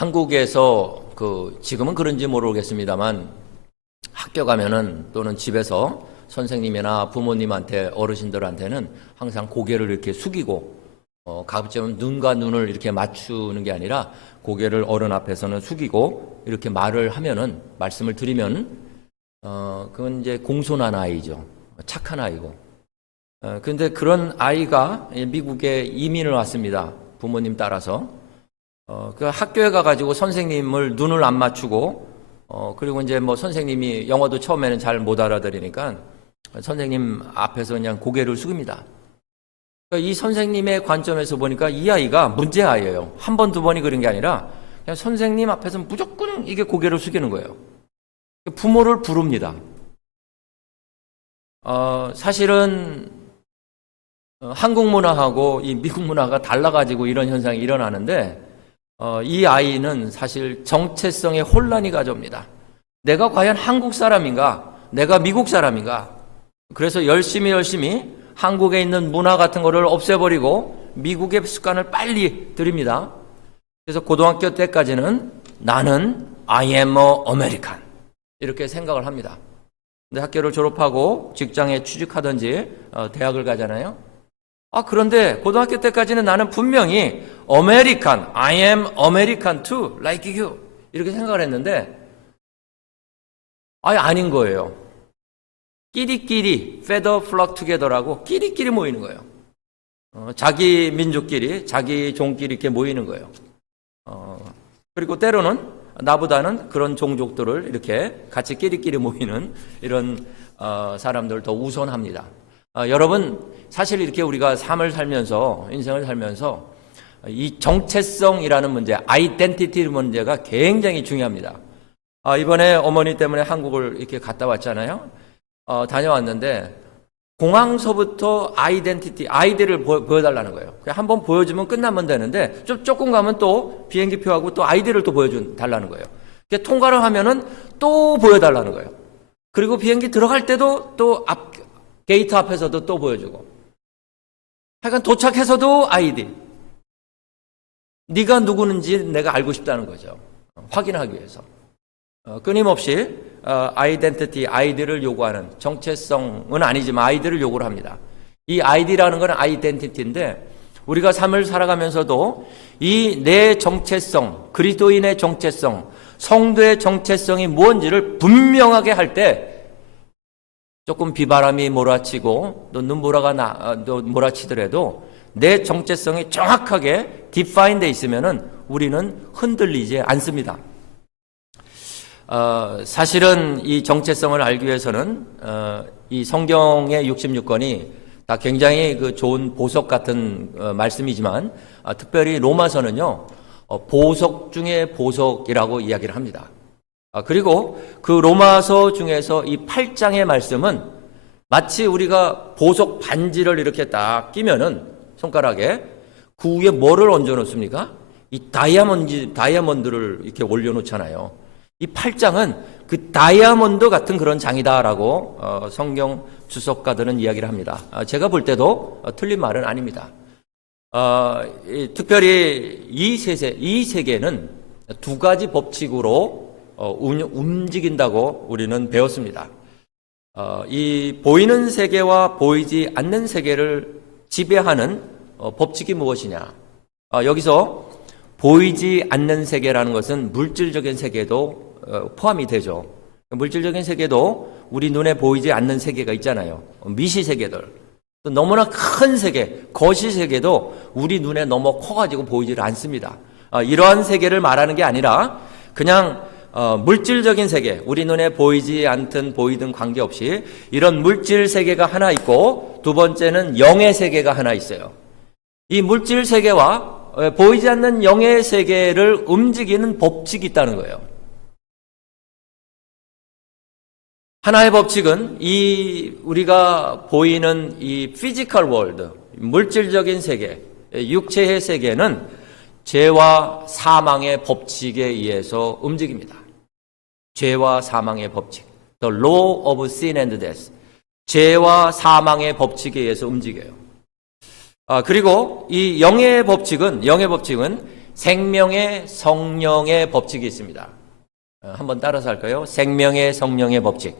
한국에서 지금은 그런지 모르겠습니다만 학교 가면은 또는 집에서 선생님이나 부모님한테 어르신들한테는 항상 고개를 이렇게 숙이고 가급적이면 눈과 눈을 이렇게 맞추는 게 아니라 고개를 어른 앞에서는 숙이고 이렇게 말씀을 드리면 그건 이제 공손한 아이죠. 착한 아이고. 그런데 그런 아이가 미국에 이민을 왔습니다. 부모님 따라서. 그 학교에 가가지고 선생님을 눈을 안 맞추고 그리고 이제 뭐 선생님이 영어도 처음에는 잘 못 알아들으니까 선생님 앞에서 그냥 고개를 숙입니다. 그러니까 이 선생님의 관점에서 보니까 이 아이가 문제 아이예요. 한 번, 두 번이 그런 게 아니라 그냥 선생님 앞에서 무조건 이게 고개를 숙이는 거예요. 부모를 부릅니다. 사실은 한국 문화하고 이 미국 문화가 달라가지고 이런 현상이 일어나는데 이 아이는 사실 정체성의 혼란이 가져옵니다. 내가 과연 한국 사람인가? 내가 미국 사람인가? 그래서 열심히 한국에 있는 문화 같은 거를 없애버리고 미국의 습관을 빨리 들입니다. 그래서 고등학교 때까지는 나는 I am a American 이렇게 생각을 합니다. 근데 학교를 졸업하고 직장에 취직하든지 대학을 가잖아요. 그런데 고등학교 때까지는 나는 분명히 American, I am American too, like you 이렇게 생각을 했는데 아닌 거예요. 끼리끼리 feather flock together라고 끼리끼리 모이는 거예요. 자기 민족끼리, 자기 종끼리 이렇게 모이는 거예요. 그리고 때로는 나보다는 그런 종족들을 이렇게 같이 끼리끼리 모이는 이런 사람들을 더 우선합니다. 여러분, 사실 이렇게 우리가 삶을 살면서, 인생을 살면서 이 정체성이라는 문제, 아이덴티티 문제가 굉장히 중요합니다. 이번에 어머니 때문에 한국을 이렇게 갔다 왔잖아요. 다녀왔는데 공항서부터 아이디를 보여달라는 거예요. 한번 보여주면 끝나면 되는데 조금 가면 또 비행기표하고 또 아이디를 또 보여달라는 거예요. 통과를 하면은 또 보여달라는 거예요. 그리고 비행기 들어갈 때도 또 게이트 앞에서도 또 보여주고. 하여간 도착해서도 아이디. 네가 누구는지 내가 알고 싶다는 거죠. 확인하기 위해서. 끊임없이 아이덴티티, 아이디를 요구하는, 정체성은 아니지만 아이디를 요구를 합니다. 이 아이디라는 건 아이덴티티인데 우리가 삶을 살아가면서도 이 내 정체성, 그리스도인의 정체성, 성도의 정체성이 무엇인지를 분명하게 할 때 조금 비바람이 몰아치고 또 눈보라가 몰아치더라도 내 정체성이 정확하게 디파인되어 있으면은 우리는 흔들리지 않습니다. 사실은 이 정체성을 알기 위해서는 이 성경의 66권이 다 굉장히 좋은 보석 같은 말씀이지만 특별히 로마서는요 보석 중에 보석이라고 이야기를 합니다. 그리고 그 로마서 중에서 이 8장의 말씀은 마치 우리가 보석 반지를 이렇게 딱 끼면은 손가락에 그 위에 뭐를 얹어 놓습니까? 이 다이아몬드를 이렇게 올려 놓잖아요. 이 8장은 그 다이아몬드 같은 그런 장이다라고 성경 주석가들은 이야기를 합니다. 제가 볼 때도 틀린 말은 아닙니다. 특별히 이 세계는 두 가지 법칙으로 움직인다고 우리는 배웠습니다. 이 보이는 세계와 보이지 않는 세계를 지배하는 법칙이 무엇이냐? 여기서 보이지 않는 세계라는 것은 물질적인 세계도 포함이 되죠. 물질적인 세계도 우리 눈에 보이지 않는 세계가 있잖아요. 미시 세계들. 또 너무나 큰 세계, 거시 세계도 우리 눈에 너무 커가지고 보이지를 않습니다. 이러한 세계를 말하는 게 아니라 그냥 물질적인 세계, 우리 눈에 보이지 않든 보이든 관계없이 이런 물질 세계가 하나 있고 두 번째는 영의 세계가 하나 있어요. 이 물질 세계와 보이지 않는 영의 세계를 움직이는 법칙이 있다는 거예요. 하나의 법칙은 이 우리가 보이는 이 피지컬 월드, 물질적인 세계, 육체의 세계는 죄와 사망의 법칙에 의해서 움직입니다. 죄와 사망의 법칙, the law of sin and death, 죄와 사망의 법칙에 의해서 움직여요. 그리고 이 영의 법칙은 생명의 성령의 법칙이 있습니다. 한번 따라서 할까요? 생명의 성령의 법칙.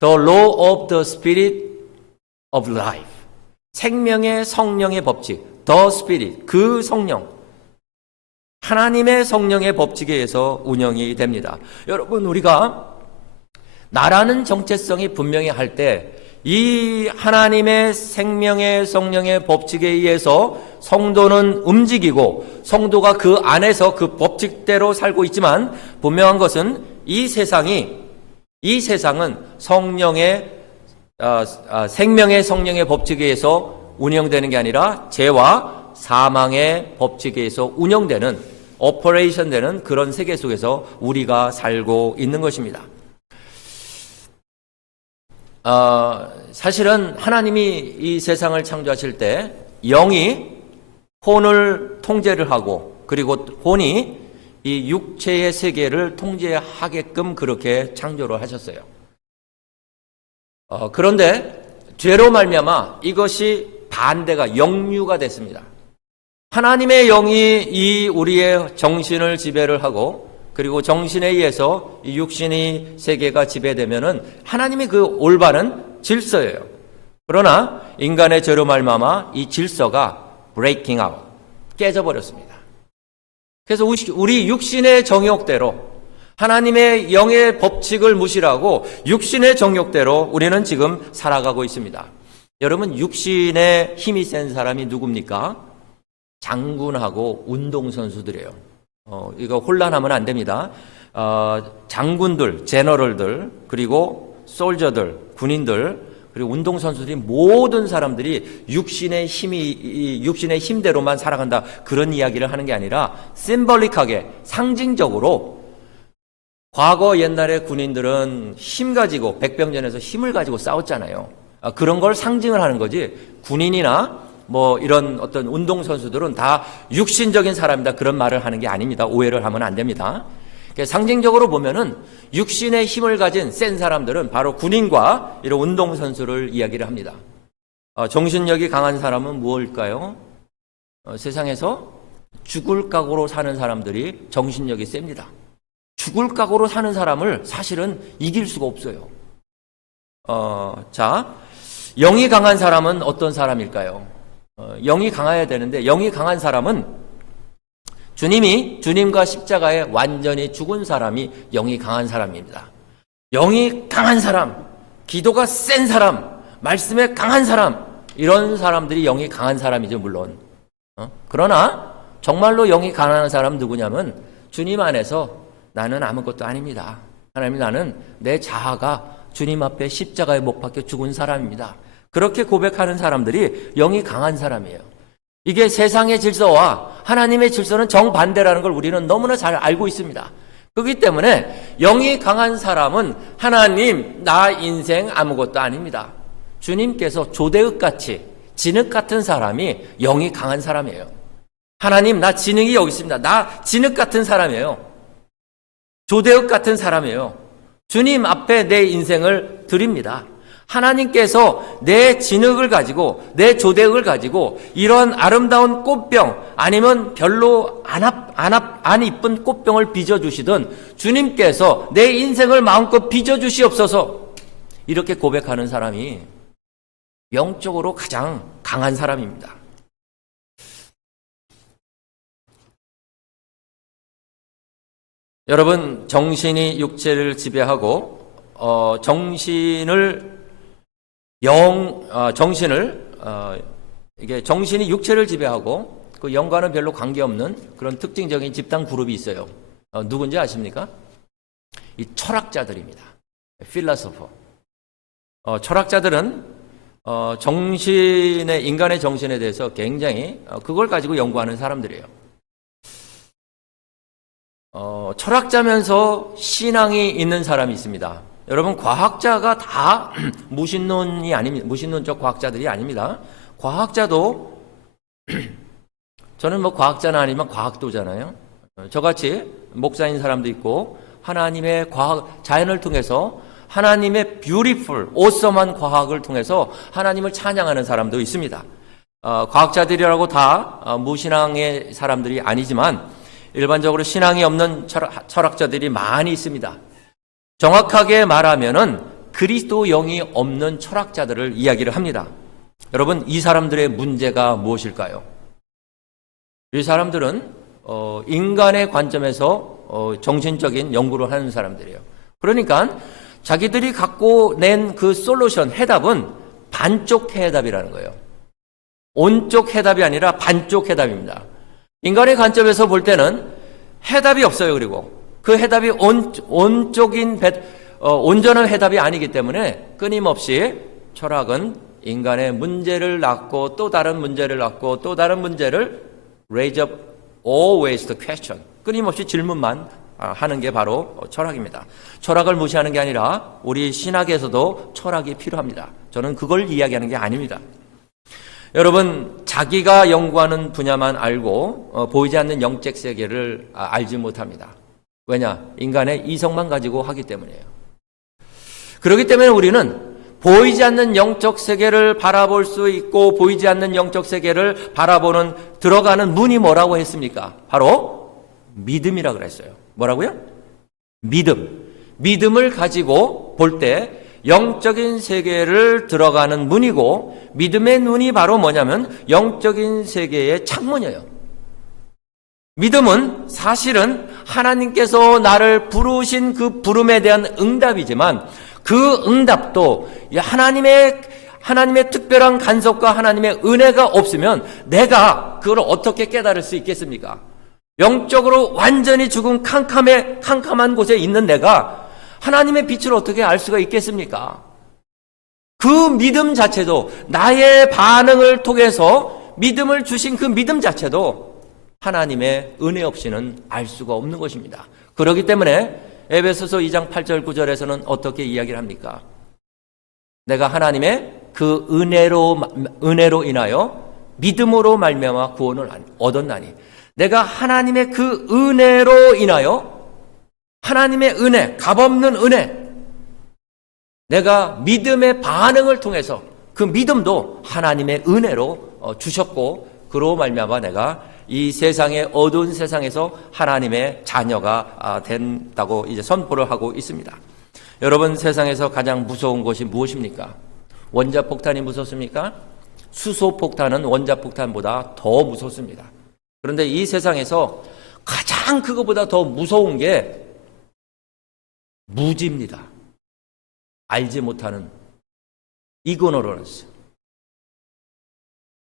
The law of the spirit of life. 생명의 성령의 법칙. The spirit. 그 성령. 하나님의 성령의 법칙에 의해서 운영이 됩니다. 여러분, 우리가 나라는 정체성이 분명히 할 때 이 하나님의 생명의 성령의 법칙에 의해서 성도는 움직이고 성도가 그 안에서 그 법칙대로 살고 있지만, 분명한 것은 이 세상은 성령의 생명의 성령의 법칙에 의해서 운영되는 게 아니라 죄와 사망의 법칙에 의해서 운영되는, 오퍼레이션 되는 그런 세계 속에서 우리가 살고 있는 것입니다. 사실은 하나님이 이 세상을 창조하실 때 영이 혼을 통제를 하고, 그리고 혼이 이 육체의 세계를 통제하게끔 그렇게 창조를 하셨어요. 그런데 죄로 말미암아 이것이 반대가 역류가 됐습니다. 하나님의 영이 이 우리의 정신을 지배를 하고, 그리고 정신에 의해서 이 육신의 세계가 지배되면은 하나님의 그 올바른 질서예요. 그러나 인간의 죄로 말미암아 이 질서가 breaking out, 깨져버렸습니다. 그래서 우리 육신의 정욕대로, 하나님의 영의 법칙을 무시하고 육신의 정욕대로 우리는 지금 살아가고 있습니다. 여러분, 육신에 힘이 센 사람이 누굽니까? 장군하고 운동선수들이에요. 이거 혼란하면 안 됩니다. 장군들, 제너럴들, 그리고 솔저들, 군인들, 그리고 운동선수들이, 모든 사람들이 육신의 힘대로만 살아간다, 그런 이야기를 하는 게 아니라 심벌릭하게, 상징적으로, 과거 옛날에 군인들은 힘 가지고, 백병전에서 힘을 가지고 싸웠잖아요. 그런 걸 상징을 하는 거지, 군인이나 이런 어떤 운동선수들은 다 육신적인 사람이다, 그런 말을 하는 게 아닙니다. 오해를 하면 안 됩니다. 상징적으로 보면은 육신의 힘을 가진 센 사람들은 바로 군인과 이런 운동선수를 이야기를 합니다. 정신력이 강한 사람은 무엇일까요? 세상에서 죽을 각오로 사는 사람들이 정신력이 셉니다. 죽을 각오로 사는 사람을 사실은 이길 수가 없어요. 영이 강한 사람은 어떤 사람일까요? 영이 강해야 되는데, 영이 강한 사람은 주님과 십자가에 완전히 죽은 사람이 영이 강한 사람입니다. 영이 강한 사람, 기도가 센 사람, 말씀에 강한 사람, 이런 사람들이 영이 강한 사람이죠, 물론. 그러나 정말로 영이 강한 사람 누구냐면, 주님 안에서 나는 아무것도 아닙니다. 하나님, 나는 내 자아가 주님 앞에 십자가에 못 박혀 죽은 사람입니다. 그렇게 고백하는 사람들이 영이 강한 사람이에요. 이게 세상의 질서와 하나님의 질서는 정반대라는 걸 우리는 너무나 잘 알고 있습니다. 그렇기 때문에 영이 강한 사람은 하나님, 나 인생 아무것도 아닙니다. 주님께서 조대흙같이, 진흙 같은 사람이 영이 강한 사람이에요. 하나님, 나 진흙이 여기 있습니다. 나 진흙 같은 사람이에요. 조대흙 같은 사람이에요. 주님 앞에 내 인생을 드립니다. 하나님께서 내 진흙을 가지고, 내 조대흙을 가지고 이런 아름다운 꽃병, 아니면 별로 안 이쁜 꽃병을 빚어주시든 주님께서 내 인생을 마음껏 빚어주시옵소서, 이렇게 고백하는 사람이 영적으로 가장 강한 사람입니다. 여러분, 정신이 육체를 지배하고 이게 정신이 육체를 지배하고 그 영과는 별로 관계없는 그런 특징적인 집단 그룹이 있어요. 누군지 아십니까? 이 철학자들입니다. 필로소퍼. 철학자들은 인간의 정신에 대해서 굉장히 그걸 가지고 연구하는 사람들이에요. 철학자면서 신앙이 있는 사람이 있습니다. 여러분, 과학자가 다 무신론이 아닙니다. 무신론적 과학자들이 아닙니다. 과학자도 저는 과학자는 아니지만 과학도잖아요. 저같이 목사인 사람도 있고, 하나님의 자연을 통해서 하나님의 뷰티풀, 오썸한 과학을 통해서 하나님을 찬양하는 사람도 있습니다. 과학자들이라고 다 무신앙의 사람들이 아니지만 일반적으로 신앙이 없는 철학자들이 많이 있습니다. 정확하게 말하면은 그리스도 영이 없는 철학자들을 이야기를 합니다. 여러분, 이 사람들의 문제가 무엇일까요? 이 사람들은 인간의 관점에서 정신적인 연구를 하는 사람들이에요. 그러니까 자기들이 갖고 낸 그 솔루션, 해답은 반쪽 해답이라는 거예요. 온쪽 해답이 아니라 반쪽 해답입니다. 인간의 관점에서 볼 때는 해답이 없어요. 그리고 그 해답이 온전한 해답이 아니기 때문에 끊임없이 철학은 인간의 문제를 낳고 또 다른 문제를 낳고 또 다른 문제를 raise up always the question. 끊임없이 질문만 하는 게 바로 철학입니다. 철학을 무시하는 게 아니라 우리 신학에서도 철학이 필요합니다. 저는 그걸 이야기하는 게 아닙니다. 여러분, 자기가 연구하는 분야만 알고 보이지 않는 영적 세계를 알지 못합니다. 왜냐? 인간의 이성만 가지고 하기 때문이에요. 그렇기 때문에 우리는 보이지 않는 영적 세계를 바라볼 수 있고 보이지 않는 영적 세계를 바라보는 들어가는 문이 뭐라고 했습니까? 바로 믿음이라고 그랬어요. 뭐라고요? 믿음. 믿음을 가지고 볼 때 영적인 세계를 들어가는 문이고 믿음의 눈이 바로 뭐냐면 영적인 세계의 창문이에요. 믿음은 사실은 하나님께서 나를 부르신 그 부름에 대한 응답이지만 그 응답도 하나님의 특별한 간섭과 하나님의 은혜가 없으면 내가 그걸 어떻게 깨달을 수 있겠습니까? 영적으로 완전히 죽은 캄캄한 곳에 있는 내가 하나님의 빛을 어떻게 알 수가 있겠습니까? 그 믿음 자체도 나의 반응을 통해서 믿음을 주신 그 믿음 자체도 하나님의 은혜 없이는 알 수가 없는 것입니다. 그렇기 때문에 에베소서 2장 8절 9절에서는 어떻게 이야기를 합니까? 내가 하나님의 그 은혜로 인하여 믿음으로 말미암아 구원을 얻었나니 내가 하나님의 그 은혜로 인하여 하나님의 은혜, 값없는 은혜, 내가 믿음의 반응을 통해서 그 믿음도 하나님의 은혜로 주셨고 그로 말미암아 내가 이 세상의 어두운 세상에서 하나님의 자녀가 된다고 이제 선포를 하고 있습니다. 여러분, 세상에서 가장 무서운 것이 무엇입니까? 원자폭탄이 무섭습니까? 수소폭탄은 원자폭탄보다 더 무섭습니다. 그런데 이 세상에서 가장 그것보다 더 무서운 게 무지입니다. 알지 못하는 이그노런스.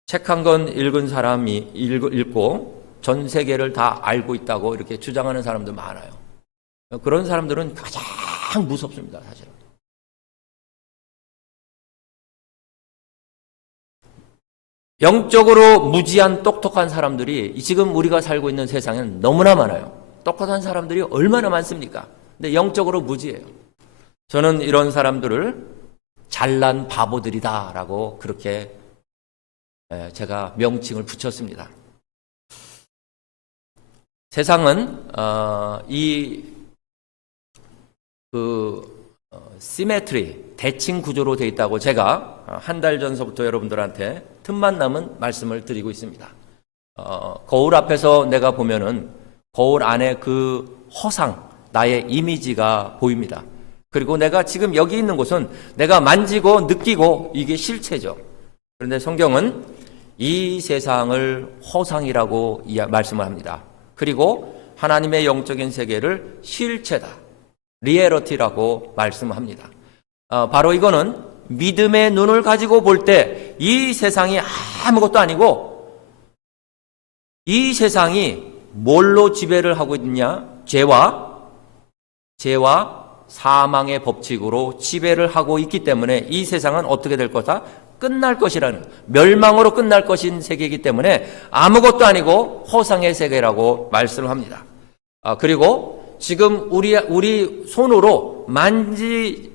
책 한 권 읽은 사람이 읽고 전 세계를 다 알고 있다고 이렇게 주장하는 사람도 많아요. 그런 사람들은 가장 무섭습니다, 사실은. 영적으로 무지한 똑똑한 사람들이 지금 우리가 살고 있는 세상에는 너무나 많아요. 똑똑한 사람들이 얼마나 많습니까? 근데 영적으로 무지해요. 저는 이런 사람들을 잘난 바보들이다라고 그렇게 제가 명칭을 붙였습니다. 세상은 시메트리, 대칭 구조로 되어 있다고 제가 한 달 전서부터 여러분들한테 틈만 남은 말씀을 드리고 있습니다. 거울 앞에서 내가 보면은 거울 안에 그 허상, 나의 이미지가 보입니다. 그리고 내가 지금 여기 있는 곳은 내가 만지고 느끼고 이게 실체죠. 그런데 성경은 이 세상을 허상이라고 말씀을 합니다. 그리고 하나님의 영적인 세계를 실체다, 리애리티라고 말씀합니다. 바로 이거는 믿음의 눈을 가지고 볼 때 이 세상이 아무것도 아니고 이 세상이 뭘로 지배를 하고 있느냐? 죄와 사망의 법칙으로 지배를 하고 있기 때문에 이 세상은 어떻게 될 거다? 끝날 것이라는, 멸망으로 끝날 것인 세계이기 때문에 아무것도 아니고 허상의 세계라고 말씀을 합니다. 그리고 지금 우리 손으로 만지기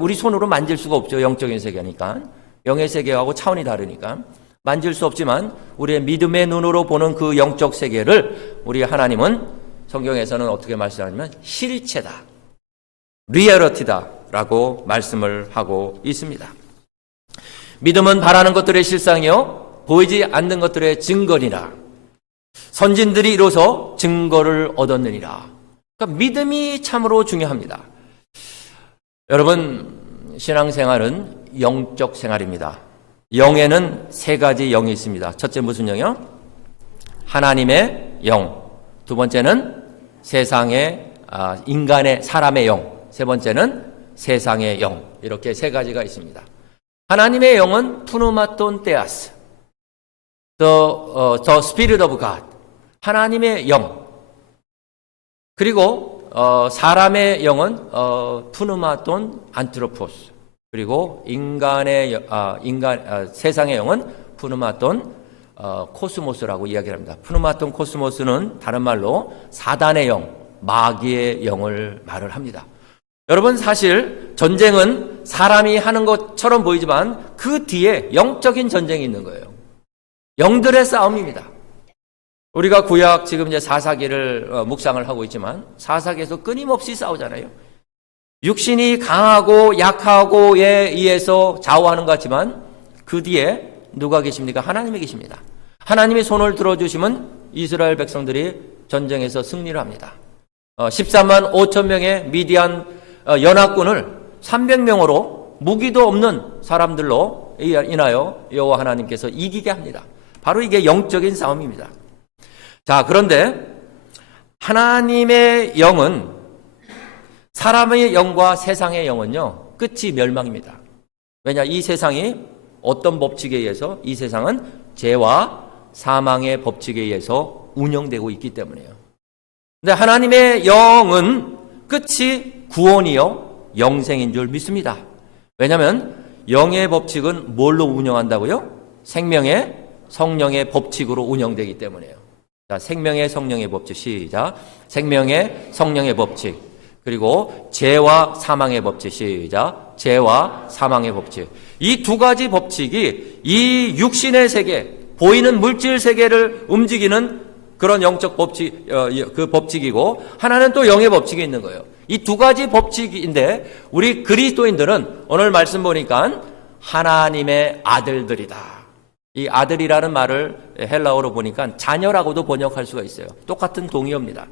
우리 손으로 만질 수가 없죠. 영적인 세계니까. 영의 세계하고 차원이 다르니까 만질 수 없지만 우리의 믿음의 눈으로 보는 그 영적 세계를 우리 하나님은 성경에서는 어떻게 말씀하냐면 실체다, 리얼리티다 라고 말씀을 하고 있습니다. 믿음은 바라는 것들의 실상이요 보이지 않는 것들의 증거니라. 선진들이 이로써 증거를 얻었느니라. 그러니까 믿음이 참으로 중요합니다. 여러분, 신앙생활은 영적 생활입니다. 영에는 세 가지 영이 있습니다. 첫째 무슨 영이요? 하나님의 영. 두 번째는 세상의 인간의 사람의 영. 세 번째는 세상의 영. 이렇게 세 가지가 있습니다. 하나님의 영은 푸누마톤 테아스, the Spirit of God. 하나님의 영. 그리고 사람의 영은 푸누마톤 안트로포스. 그리고 세상의 영은 푸누마톤 코스모스라고 이야기합니다. 푸누마톤 코스모스는 다른 말로 사단의 영, 마귀의 영을 말을 합니다. 여러분, 사실 전쟁은 사람이 하는 것처럼 보이지만 그 뒤에 영적인 전쟁이 있는 거예요. 영들의 싸움입니다. 우리가 구약 지금 이제 사사기를 묵상을 하고 있지만 사사기에서 끊임없이 싸우잖아요. 육신이 강하고 약하고에 의해서 좌우하는 것 같지만 그 뒤에 누가 계십니까? 하나님이 계십니다. 하나님이 손을 들어주시면 이스라엘 백성들이 전쟁에서 승리를 합니다. 13만 5천 명의 미디안 연합군을 300명으로 무기도 없는 사람들로 인하여 여호와 하나님께서 이기게 합니다. 바로 이게 영적인 싸움입니다. 자, 그런데 하나님의 영은 사람의 영과 세상의 영은요, 끝이 멸망입니다. 왜냐, 이 세상이 어떤 법칙에 의해서, 이 세상은 죄와 사망의 법칙에 의해서 운영되고 있기 때문이에요. 근데 하나님의 영은 끝이 구원이요 영생인 줄 믿습니다. 왜냐하면 영의 법칙은 뭘로 운영한다고요? 생명의 성령의 법칙으로 운영되기 때문이에요. 자, 생명의 성령의 법칙. 시작. 생명의 성령의 법칙. 그리고 죄와 사망의 법칙. 시작. 죄와 사망의 법칙. 이 두 가지 법칙이 이 육신의 세계, 보이는 물질 세계를 움직이는 그런 영적 법칙, 그 법칙이고, 하나는 또 영의 법칙이 있는 거예요. 이 두 가지 법칙인데, 우리 그리스도인들은 오늘 말씀 보니까 하나님의 아들들이다. 이 아들이라는 말을 헬라어로 보니까 자녀라고도 번역할 수가 있어요. 똑같은 동의어입니다.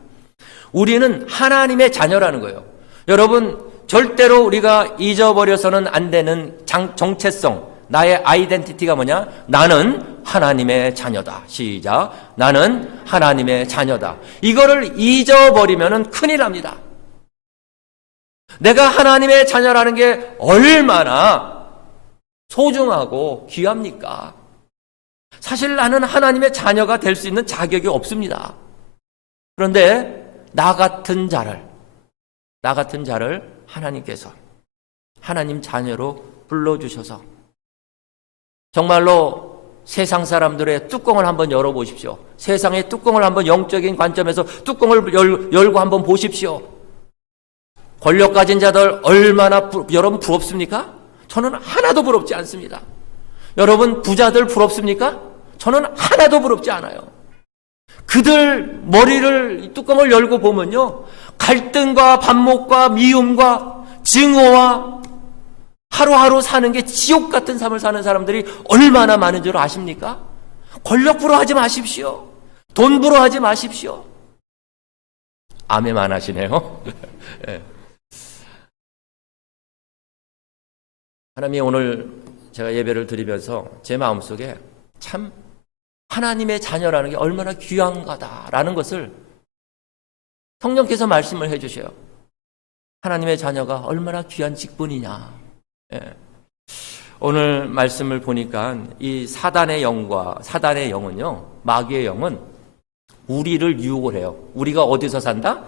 우리는 하나님의 자녀라는 거예요. 여러분, 절대로 우리가 잊어버려서는 안 되는 정체성, 나의 아이덴티티가 뭐냐? 나는 하나님의 자녀다. 시작. 나는 하나님의 자녀다. 이거를 잊어버리면 큰일 납니다. 내가 하나님의 자녀라는 게 얼마나 소중하고 귀합니까? 사실 나는 하나님의 자녀가 될 수 있는 자격이 없습니다. 그런데 나 같은 자를 하나님께서 하나님 자녀로 불러주셔서 정말로 세상 사람들의 뚜껑을 한번 열어보십시오. 세상의 뚜껑을 한번 영적인 관점에서 뚜껑을 열고 한번 보십시오. 권력 가진 자들 얼마나 여러분 부럽습니까? 저는 하나도 부럽지 않습니다. 여러분 부자들 부럽습니까? 저는 하나도 부럽지 않아요. 그들 머리를 뚜껑을 열고 보면요, 갈등과 반목과 미움과 증오와 하루하루 사는 게 지옥 같은 삶을 사는 사람들이 얼마나 많은 줄 아십니까? 권력 부러워하지 마십시오. 돈 부러워하지 마십시오. 아멘만 하시네요. 네. 하나님이 오늘 제가 예배를 드리면서 제 마음속에 참 하나님의 자녀라는 게 얼마나 귀한가다라는 것을 성령께서 말씀을 해주셔요. 하나님의 자녀가 얼마나 귀한 직분이냐. 예. 오늘 말씀을 보니까 이 사단의 영은요, 마귀의 영은 우리를 유혹을 해요. 우리가 어디서 산다?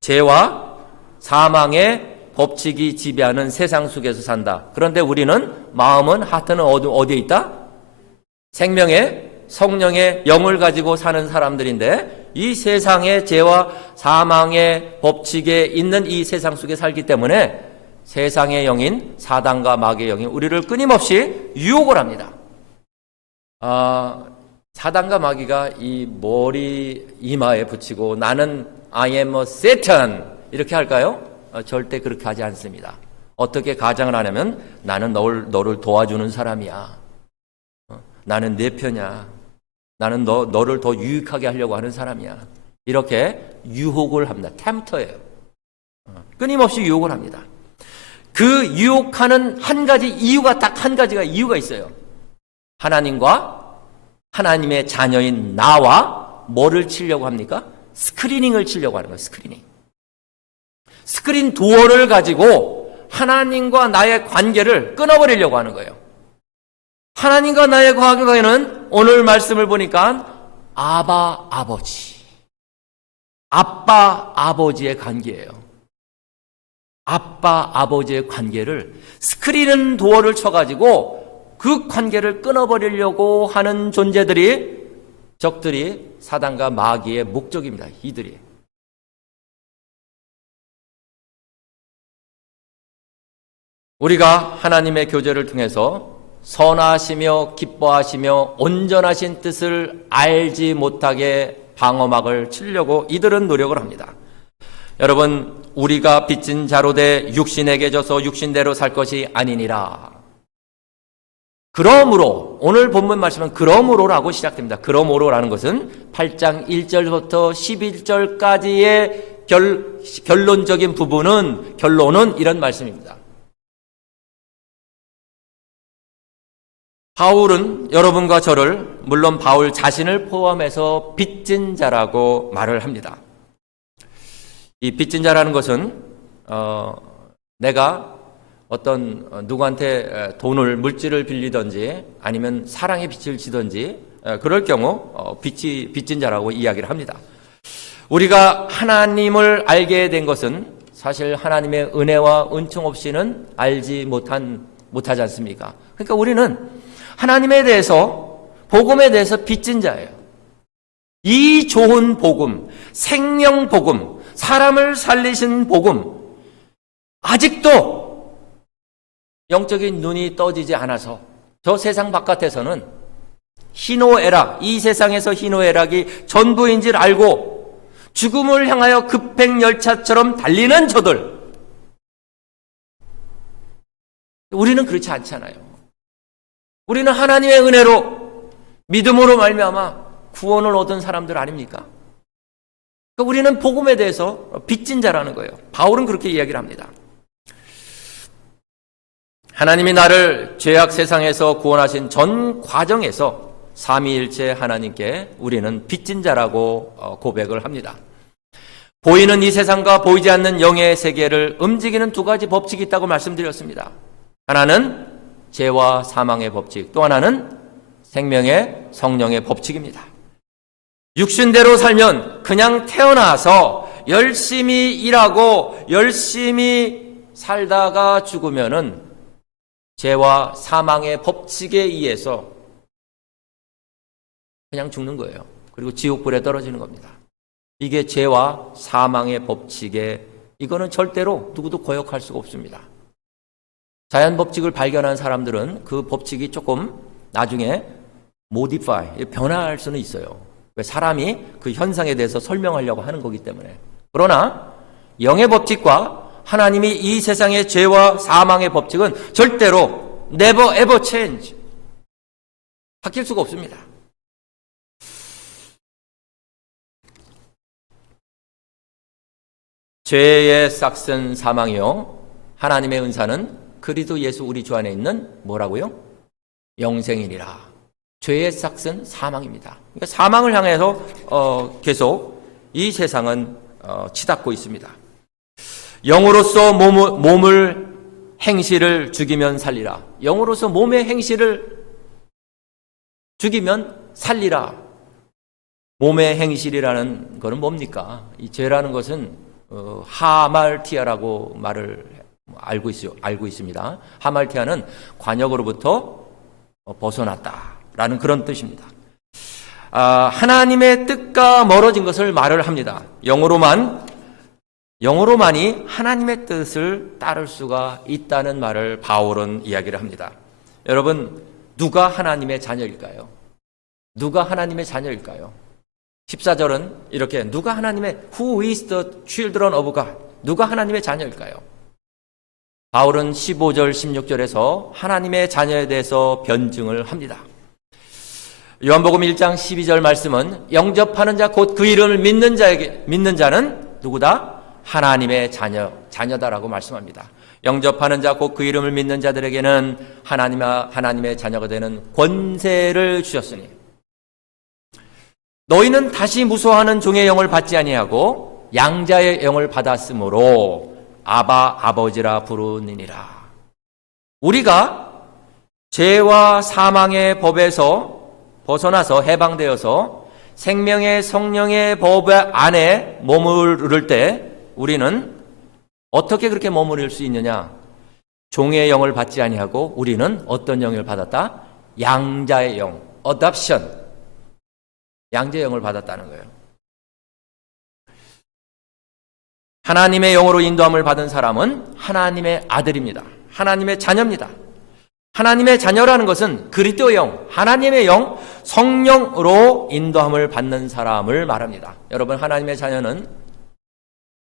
죄와 사망의 법칙이 지배하는 세상 속에서 산다. 그런데 우리는 마음은, 하트는 어디에 있다? 생명의 성령의 영을 가지고 사는 사람들인데, 이 세상의 죄와 사망의 법칙에 있는 이 세상 속에 살기 때문에 세상의 영인 사단과 마귀의 영이 우리를 끊임없이 유혹을 합니다. 사단과 마귀가 이 머리 이마에 붙이고 나는 I am a Satan 이렇게 할까요? 절대 그렇게 하지 않습니다. 어떻게 가장을 하냐면 나는 너를 도와주는 사람이야. 나는 내 편이야. 나는 너를 더 유익하게 하려고 하는 사람이야. 이렇게 유혹을 합니다. 템터예요. 끊임없이 유혹을 합니다. 그 유혹하는 한 가지 이유가 딱 한 가지가 이유가 있어요. 하나님과 하나님의 자녀인 나와 뭐를 치려고 합니까? 스크리닝을 치려고 하는 거예요. 스크린 도어를 가지고 하나님과 나의 관계를 끊어버리려고 하는 거예요. 하나님과 나의 관계는 오늘 말씀을 보니까 아바 아버지, 아빠 아버지의 관계예요. 아빠 아버지의 관계를 스크린 도어를 쳐가지고 그 관계를 끊어버리려고 하는 존재들이, 적들이 사단과 마귀의 목적입니다. 이들이. 우리가 하나님의 교제를 통해서 선하시며 기뻐하시며 온전하신 뜻을 알지 못하게 방어막을 치려고 이들은 노력을 합니다. 여러분, 우리가 빚진 자로 돼 육신에게 져서 육신대로 살 것이 아니니라. 그러므로, 오늘 본문 말씀은 그러므로라고 시작됩니다. 그러므로라는 것은 8장 1절부터 11절까지의 결론적인 부분은, 결론은 이런 말씀입니다. 바울은 여러분과 저를, 물론 바울 자신을 포함해서 빚진 자라고 말을 합니다. 이 빚진 자라는 것은 내가 어떤 누구한테 돈을, 물질을 빌리든지 아니면 사랑의 빚을 지든지 그럴 경우 빚진 자라고 이야기를 합니다. 우리가 하나님을 알게 된 것은 사실 하나님의 은혜와 은총 없이는 알지 못하지 않습니까? 그러니까 우리는 하나님에 대해서, 복음에 대해서 빚진 자예요. 이 좋은 복음, 생명 복음, 사람을 살리신 복음, 아직도 영적인 눈이 떠지지 않아서 저 세상 바깥에서는 희노애락, 이 세상에서 희노애락이 전부인 줄 알고 죽음을 향하여 급행열차처럼 달리는 저들, 우리는 그렇지 않잖아요. 우리는 하나님의 은혜로, 믿음으로 말미암아 구원을 얻은 사람들 아닙니까? 그러니까 우리는 복음에 대해서 빚진 자라는 거예요. 바울은 그렇게 이야기를 합니다. 하나님이 나를 죄악 세상에서 구원하신 전 과정에서 삼위일체 하나님께 우리는 빚진 자라고 고백을 합니다. 보이는 이 세상과 보이지 않는 영의 세계를 움직이는 두 가지 법칙이 있다고 말씀드렸습니다. 하나는 죄와 사망의 법칙, 또 하나는 생명의 성령의 법칙입니다. 육신대로 살면 그냥 태어나서 열심히 일하고 열심히 살다가 죽으면은 죄와 사망의 법칙에 의해서 그냥 죽는 거예요. 그리고 지옥불에 떨어지는 겁니다. 이게 죄와 사망의 법칙에, 이거는 절대로 누구도 거역할 수가 없습니다. 자연 법칙을 발견한 사람들은 그 법칙이 조금 나중에 modify, 변화할 수는 있어요. 왜? 사람이 그 현상에 대해서 설명하려고 하는 거기 때문에. 그러나 영의 법칙과 하나님이 이 세상의 죄와 사망의 법칙은 절대로 never ever change, 바뀔 수가 없습니다. 죄의 싹은 사망이요, 하나님의 은사는 그리스도 예수 우리 주 안에 있는 뭐라고요? 영생이니라. 죄의 싹은 사망입니다. 그러니까 사망을 향해서 계속 이 세상은 치닫고 있습니다. 영으로서 몸을 행실을 죽이면 살리라. 영으로서 몸의 행실을 죽이면 살리라. 몸의 행실이라는 것은 뭡니까? 이 죄라는 것은 하말티아라고 말을 알고 있습니다. 하말티아는 관역으로부터 벗어났다라는 그런 뜻입니다. 하나님의 뜻과 멀어진 것을 말을 합니다. 영어로만이 하나님의 뜻을 따를 수가 있다는 말을 바울은 이야기를 합니다. 여러분, 누가 하나님의 자녀일까요? 누가 하나님의 자녀일까요? 14절은 이렇게, 누가 하나님의 Who is the children of God? 누가 하나님의 자녀일까요? 바울은 15절, 16절에서 하나님의 자녀에 대해서 변증을 합니다. 요한복음 1장 12절 말씀은 영접하는 자 곧 그 이름을 믿는 자는 누구다? 하나님의 자녀다라고 말씀합니다. 영접하는 자 곧 그 이름을 믿는 자들에게는 하나님의 자녀가 되는 권세를 주셨으니 너희는 다시 무소하는 종의 영을 받지 아니하고 양자의 영을 받았으므로 아바 아버지라 부르니라. 우리가 죄와 사망의 법에서 벗어나서 해방되어서 생명의 성령의 법 안에 머무를 때 우리는 어떻게 그렇게 머무를 수 있느냐? 종의 영을 받지 아니하고 우리는 어떤 영을 받았다? 양자의 영, adoption. 양자의 영을 받았다는 거예요. 하나님의 영으로 인도함을 받은 사람은 하나님의 아들입니다. 하나님의 자녀입니다. 하나님의 자녀라는 것은 그리스도의 영, 하나님의 영, 성령으로 인도함을 받는 사람을 말합니다. 여러분, 하나님의 자녀는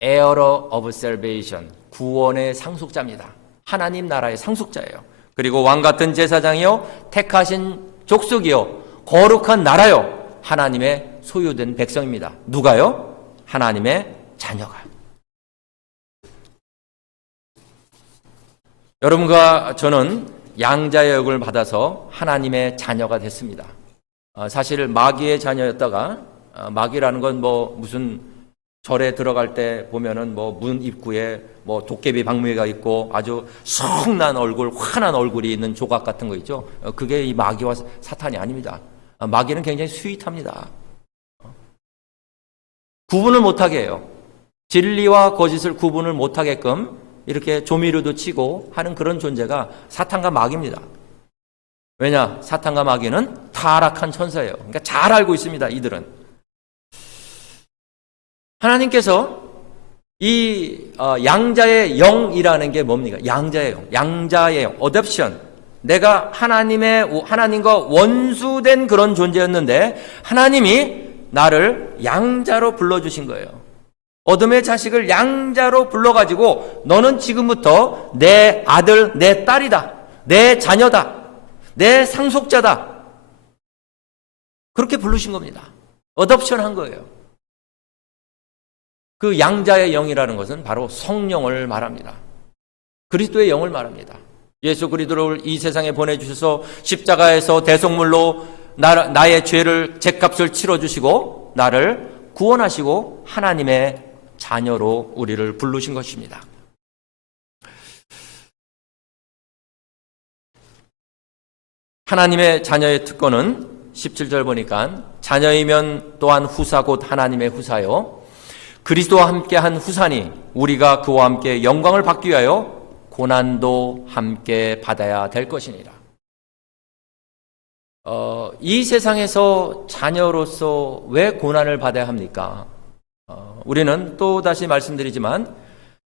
heir of salvation, 구원의 상속자입니다. 하나님 나라의 상속자예요. 그리고 왕같은 제사장이요, 택하신 족속이요, 거룩한 나라요, 하나님의 소유된 백성입니다. 누가요? 하나님의 자녀가. 여러분과 저는 양자의 영을 받아서 하나님의 자녀가 됐습니다. 사실 마귀의 자녀였다가 마귀라는 건 무슨 절에 들어갈 때 보면은 문 입구에 도깨비 박무회가 있고 아주 성난 얼굴, 환한 얼굴이 있는 조각 같은 거 있죠. 그게 이 마귀와 사탄이 아닙니다. 마귀는 굉장히 스윗합니다. 구분을 못하게 해요. 진리와 거짓을 구분을 못하게끔 이렇게 조미료도 치고 하는 그런 존재가 사탄과 마귀입니다. 왜냐? 사탄과 마귀는 타락한 천사예요. 그러니까 잘 알고 있습니다. 이들은. 하나님께서 이 양자의 영이라는 게 뭡니까? 양자의 영, 양자의 영, adoption. 내가 하나님과 원수된 그런 존재였는데 하나님이 나를 양자로 불러주신 거예요. 어둠의 자식을 양자로 불러가지고 너는 지금부터 내 아들, 내 딸이다. 내 자녀다. 내 상속자다. 그렇게 부르신 겁니다. 어덥션 한 거예요. 그 양자의 영이라는 것은 바로 성령을 말합니다. 그리스도의 영을 말합니다. 예수 그리스도를 이 세상에 보내주셔서 십자가에서 대속물로 나의 죄를 죗값을 치러주시고 나를 구원하시고 하나님의 자녀로 우리를 부르신 것입니다. 하나님의 자녀의 특권은 17절 보니까 자녀이면 또한 후사 곧 하나님의 후사요 그리스도와 함께한 후사니 우리가 그와 함께 영광을 받기 위하여 고난도 함께 받아야 될 것이니라. 이 세상에서 자녀로서 왜 고난을 받아야 합니까? 우리는 또 다시 말씀드리지만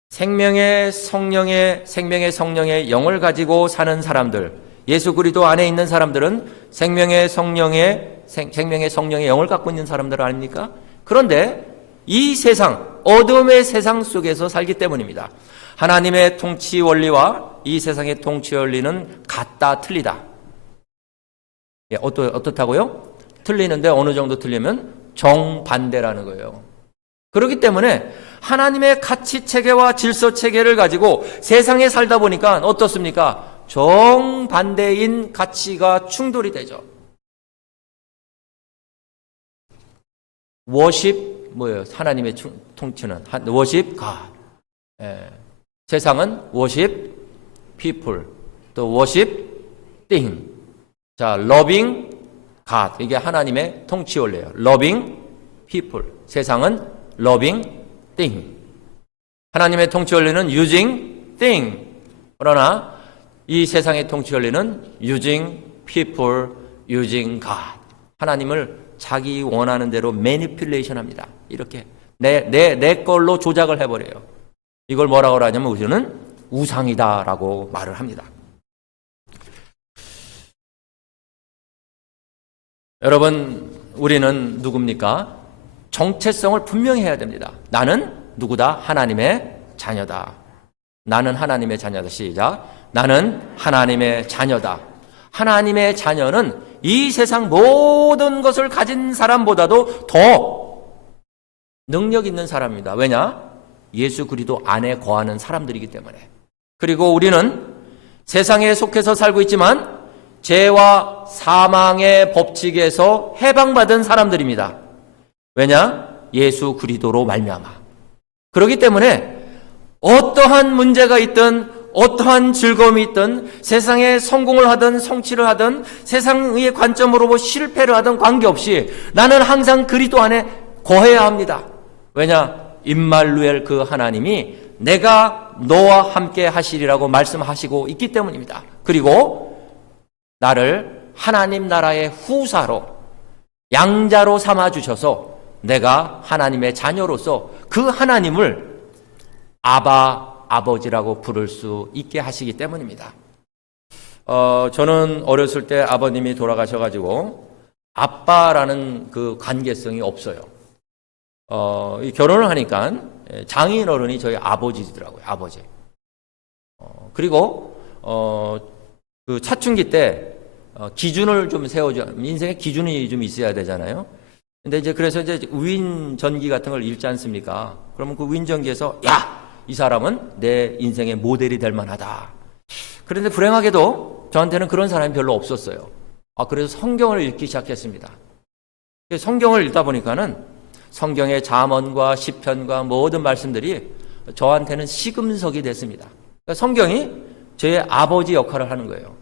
생명의 성령의 영을 가지고 사는 사람들, 예수 그리스도 안에 있는 사람들은 생명의 성령의 영을 갖고 있는 사람들 아닙니까? 그런데 이 세상, 어둠의 세상 속에서 살기 때문입니다. 하나님의 통치 원리와 이 세상의 통치 원리는 같다, 틀리다. 어떻다고요? 틀리는데 어느 정도 틀리면 정반대라는 거예요. 그렇기 때문에 하나님의 가치 체계와 질서 체계를 가지고 세상에 살다 보니까 어떻습니까? 정반대인 가치가 충돌이 되죠. 워십 뭐예요? 하나님의 통치는 워십 가. 세상은 워십 people, 또 워십 thing. 자, loving God. 이게 하나님의 통치 원리예요. loving people. 세상은 loving thing. 하나님의 통치 원리는 using thing. 그러나 이 세상의 통치 원리는 using people, using God. 하나님을 자기 원하는 대로 매니플레이션 합니다. 이렇게 내 걸로 조작을 해버려요. 이걸 뭐라고 하냐면 우리는 우상이다라고 말을 합니다. 여러분, 우리는 누굽니까? 정체성을 분명히 해야 됩니다. 나는 누구다? 하나님의 자녀다. 나는 하나님의 자녀다. 시작. 나는 하나님의 자녀다. 하나님의 자녀는 이 세상 모든 것을 가진 사람보다도 더 능력 있는 사람입니다. 왜냐? 예수 그리스도 안에 거하는 사람들이기 때문에. 그리고 우리는 세상에 속해서 살고 있지만 죄와 사망의 법칙에서 해방받은 사람들입니다. 왜냐? 예수 그리스도로 말미암아. 그렇기 때문에 어떠한 문제가 있든 어떠한 즐거움이 있든 세상에 성공을 하든 성취를 하든 세상의 관점으로 실패를 하든 관계없이 나는 항상 그리스도 안에 거해야 합니다. 왜냐? 임마누엘 그 하나님이 내가 너와 함께 하시리라고 말씀하시고 있기 때문입니다. 그리고 나를 하나님 나라의 후사로 양자로 삼아주셔서 내가 하나님의 자녀로서 그 하나님을 아버지라고 부를 수 있게 하시기 때문입니다. 저는 어렸을 때 아버님이 돌아가셔가지고 아빠라는 그 관계성이 없어요. 결혼을 하니까 장인 어른이 저희 아버지더라고요. 아버지. 그리고 그 사춘기 때 기준을 좀 세워줘. 인생에 기준이 좀 있어야 되잖아요. 근데 이제 그래서 이제 위인 전기 같은 걸 읽지 않습니까? 그러면 그 위인 전기에서 이 사람은 내 인생의 모델이 될 만하다. 그런데 불행하게도 저한테는 그런 사람이 별로 없었어요. 그래서 성경을 읽기 시작했습니다. 성경을 읽다 보니까는 성경의 잠언과 시편과 모든 말씀들이 저한테는 시금석이 됐습니다. 그러니까 성경이 제 아버지 역할을 하는 거예요.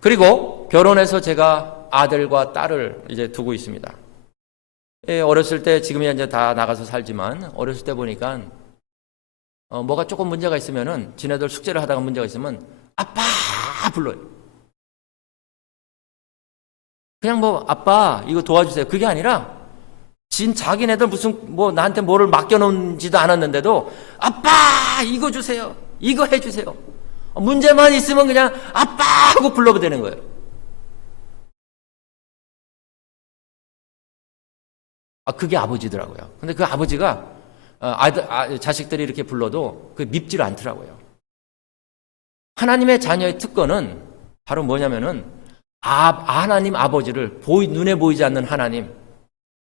그리고 결혼해서 제가 아들과 딸을 이제 두고 있습니다. 어렸을 때, 지금이야 이제 다 나가서 살지만, 어렸을 때 보니까, 뭐가 조금 문제가 있으면은, 지네들 숙제를 하다가 문제가 있으면, 아빠! 불러요. 그냥 뭐, 아빠, 이거 도와주세요. 그게 아니라, 자기네들 무슨, 나한테 뭐를 맡겨놓은지도 않았는데도, 아빠! 이거 주세요. 이거 해주세요. 문제만 있으면 그냥, 아빠! 하고 불러도 되는 거예요. 그게 아버지더라고요. 근데 그 아버지가 자식들이 이렇게 불러도 밉지를 않더라고요. 하나님의 자녀의 특권은 바로 뭐냐면은 하나님 아버지를 눈에 보이지 않는 하나님,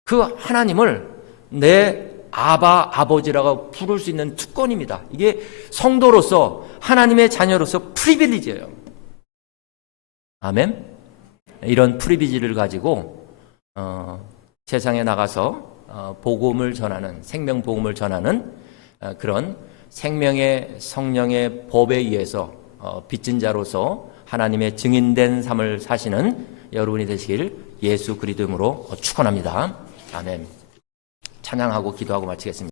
그 하나님을 내 아버지라고 부를 수 있는 특권입니다. 이게 성도로서 하나님의 자녀로서 프리빌리지예요. 아멘. 이런 프리빌리지를 가지고 세상에 나가서 복음을 전하는, 생명 복음을 전하는 그런 생명의 성령의 법에 의해서 빚진 자로서 하나님의 증인된 삶을 사시는 여러분이 되시길 예수 그리스도 이름으로 축원합니다. 아멘. 찬양하고 기도하고 마치겠습니다.